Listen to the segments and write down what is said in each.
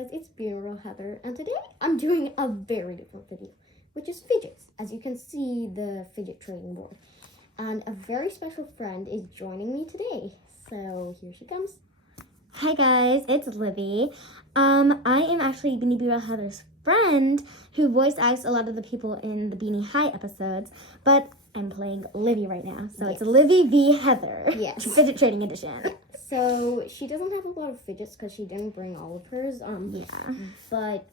guys, it's Beanie Heather, and today I'm doing a very different video, which is fidgets. As you can see, the fidget trading board. And a very special friend is joining me today. So here she comes. Hi guys, it's Livy. I am actually Beanie Heather's friend who voice acts a lot of the people in the Beanie High episodes, but I'm playing Livy right now. So Yes. It's Livy v. Heather. Yes. Fidget trading edition. So she doesn't have a lot of fidgets because she didn't bring all of hers. Yeah. But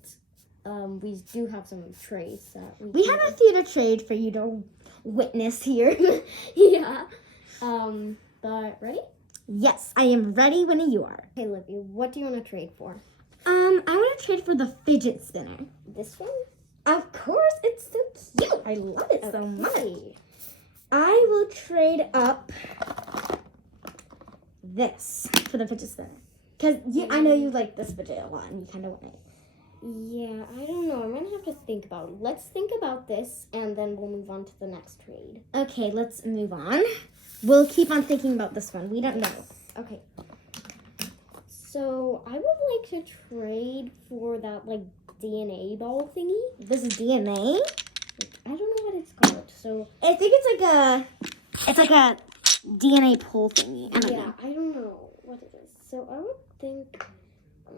we do have some trades that We have a few to trade for you to witness here. yeah. But ready? Yes, I am ready when you are. Hey Livy, what do you want to trade for? I want to trade for the fidget spinner. This one? Of course, it's so cute. I love it so much. Okay. I will trade up this for the fidget spinner. Because I know you like this fidget a lot and you kind of want it. Yeah, I don't know. I'm going to have to think about it. Let's think about this and then we'll move on to the next trade. Okay, let's move on. We'll keep on thinking about this one. We don't know. Okay. So I would like to trade for that DNA ball thingy. This is DNA? I don't know what it's called. So I think it's like a DNA pull thingy. I don't know. I don't know what it is. So I would think, I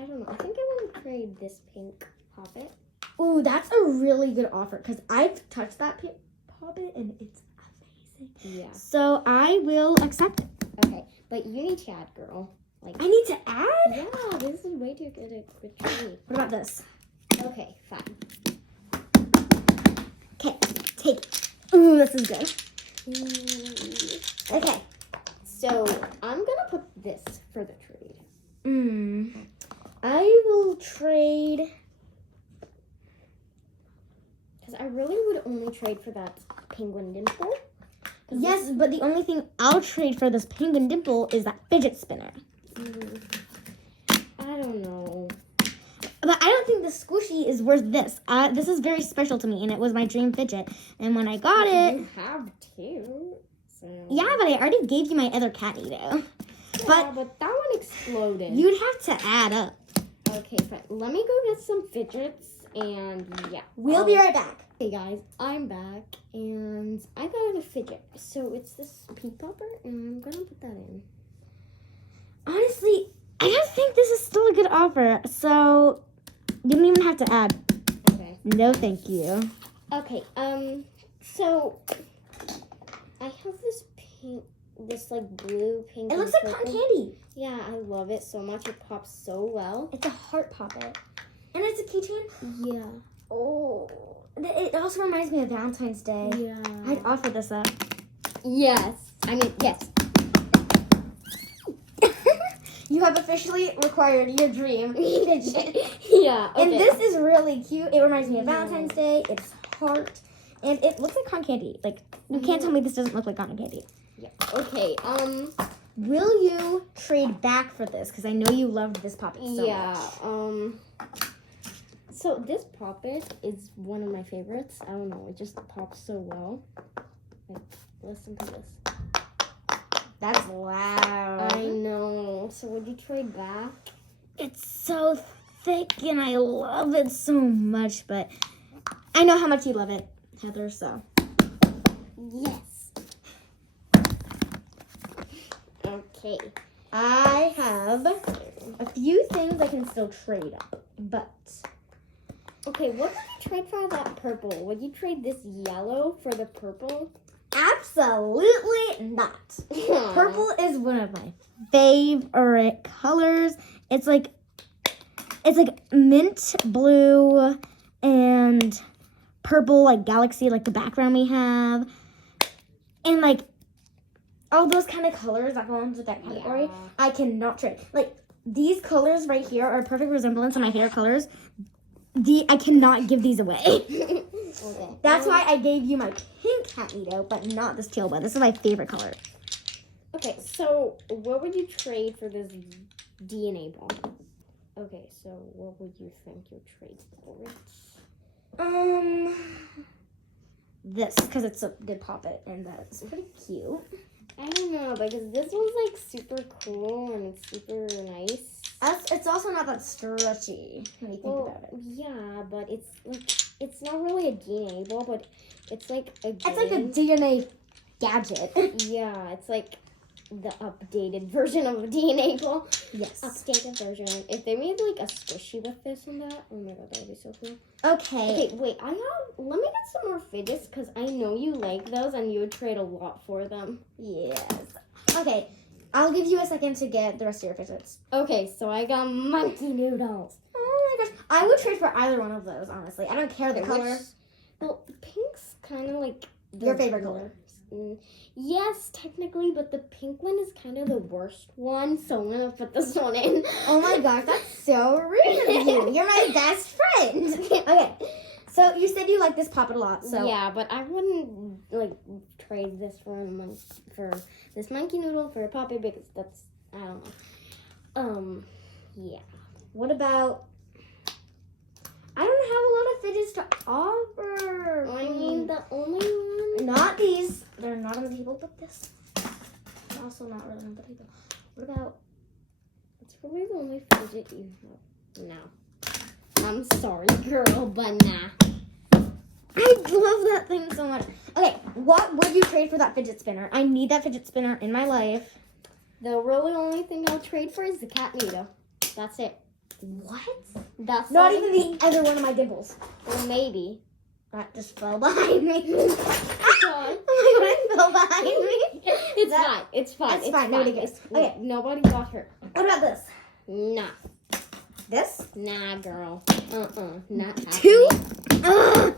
don't know. I think I want to trade this pink poppet. Ooh, that's a really good offer because I've touched that poppet and it's amazing. Yeah. So I will accept it. Okay, but you need to add, girl. I need to add? Yeah, this is way too good a quick trade. What about this? Okay, fine. Okay, take it. Ooh, this is good. Okay. So I'm gonna put this for the trade. I will trade. Because I really would only trade for that penguin dimple. Yes, but the only thing I'll trade for this penguin dimple is that fidget spinner. I don't know. But I don't think the squishy is worth this. This is very special to me, and it was my dream fidget. And when I got it... You have two. So. Yeah, but I already gave you my other cat, Edo. Yeah, but that one exploded. You'd have to add up. Okay, fine. Let me go get some fidgets, and yeah. We'll be right back. Hey guys, I'm back, and I got a fidget. So it's this pink popper, and I'm gonna put that in. Honestly, I don't think this is still a good offer, so you don't even have to add. Okay. No, thank you. Okay, so I have this pink, blue, pink. It looks and like cotton purple. candy. Yeah, I love it so much. It pops so well. It's a heart poppet. And it's a keychain. Yeah. Oh, it also reminds me of Valentine's Day. Yeah. I'd offer this up. Yes. I mean, yes. You have officially required your dream fidget. Yeah. Okay. And this is really cute. It reminds me of Valentine's Day. It's heart. And it looks like cotton candy. Like, you can't tell me this doesn't look like cotton candy. Yeah. Okay. Will you trade back for this? Because I know you loved this poppet so much. So this poppet is one of my favorites. I don't know. It just pops so well. Like, listen to this. That's loud. I know. So would you trade back? It's so thick and I love it so much, but I know how much you love it, Heather, so. Yes. Okay. I have a few things I can still trade up, but. Okay, what would you trade for that purple? Would you trade this yellow for the purple? Absolutely not. Purple is one of my favorite colors. It's like mint blue and purple, like galaxy, like the background we have. And like all those kind of colors that go into that category, Yeah. I cannot trade. Like these colors right here are a perfect resemblance of my favorite colors. I cannot give these away. Okay. That's why I gave you my pink cat Edo, but not this teal one. This is my favorite color. Okay, so what would you trade for this DNA ball? Okay, so what would you think you'd trade for it? This, because it's a good poppet, and that's pretty cute. I don't know. know, because this one's like super cool and it's super nice. It's also not that stretchy when you think about it. Yeah, but it's like it's not really a DNA ball, but it's like a game. It's like a DNA gadget. Yeah, it's like the updated version of a DNA ball. Yes. Updated version. If they made like a squishy with this and that, oh my god, that would be so cool. Okay. Okay, wait, let me get some more fidgets because I know you like those and you would trade a lot for them. Yes. Okay. I'll give you a second to get the rest of your fidgets. Okay, so I got monkey noodles. Oh my gosh. I would trade for either one of those, honestly. I don't care the color. Well, the pink's kind of like Your favorite color. Yes, technically, but the pink one is kind of the worst one, so I'm gonna put this one in. Oh my gosh, that's so rude of you. You're my best friend. Okay, so you said you like this puppet a lot, so. Yeah, but I wouldn't, like, trade this for this monkey noodle for a puppet because that's, I don't know. Yeah. What about, I don't have a lot of fidgets to offer. I mean, the only one. Not these. They're not on the table, but this. They're also not really on the table. What about? It's probably the only fidget you have. No. I'm sorry, girl, but nah. I love that thing so much. Okay, what would you trade for that fidget spinner? I need that fidget spinner in my life. The really only thing I'll trade for is the cat needle. That's it. What? That's Not even the other one of my dimples. Well, maybe. That just fell behind me. God. Oh my god, it fell behind me. It's fine. It's fine. It's fine. Nobody gets. Okay. Nobody got hurt. What about this? Nah. This? Nah, girl. Not happening. Two? Ugh.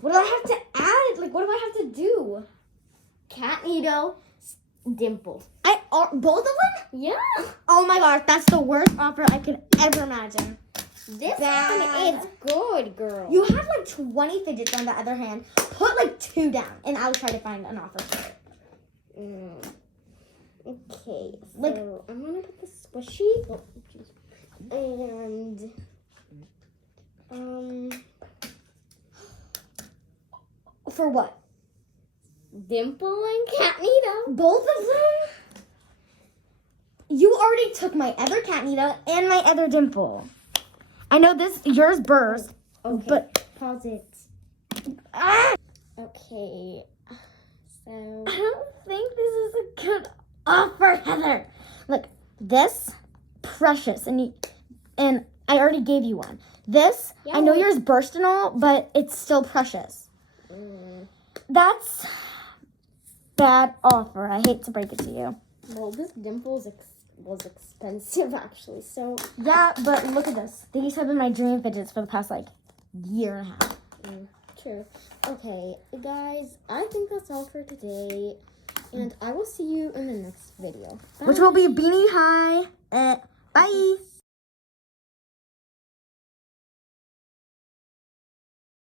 What do I have to add? Like, what do I have to do? Cat needle, dimple. Both of them? Yeah. Oh my gosh, that's the worst offer I could ever imagine. This Bad. one is good, girl. You have like 20 fidgets on the other hand. Put like 2 down, and I'll try to find an offer for it. Okay, so Like- I'm gonna put the squishy. Oh, jeez. And For what? dimple and cat needle. Both of them? You already took my other cat needle and my other dimple. I know yours burst, Okay. but Pause it. ah, Okay. So I don't think this is a good offer, Heather. Look, this precious, and I already gave you one. This, Yeah, I know well- yours burst and all, but it's still precious. That's bad offer. I hate to break it to you. well, this dimple was expensive actually. So Yeah, but look at this. These have been my dream fidgets for the past like year and a half. true. Okay, guys, I think that's all for today, and I will see you in the next video. Which will be Beanie High. Bye.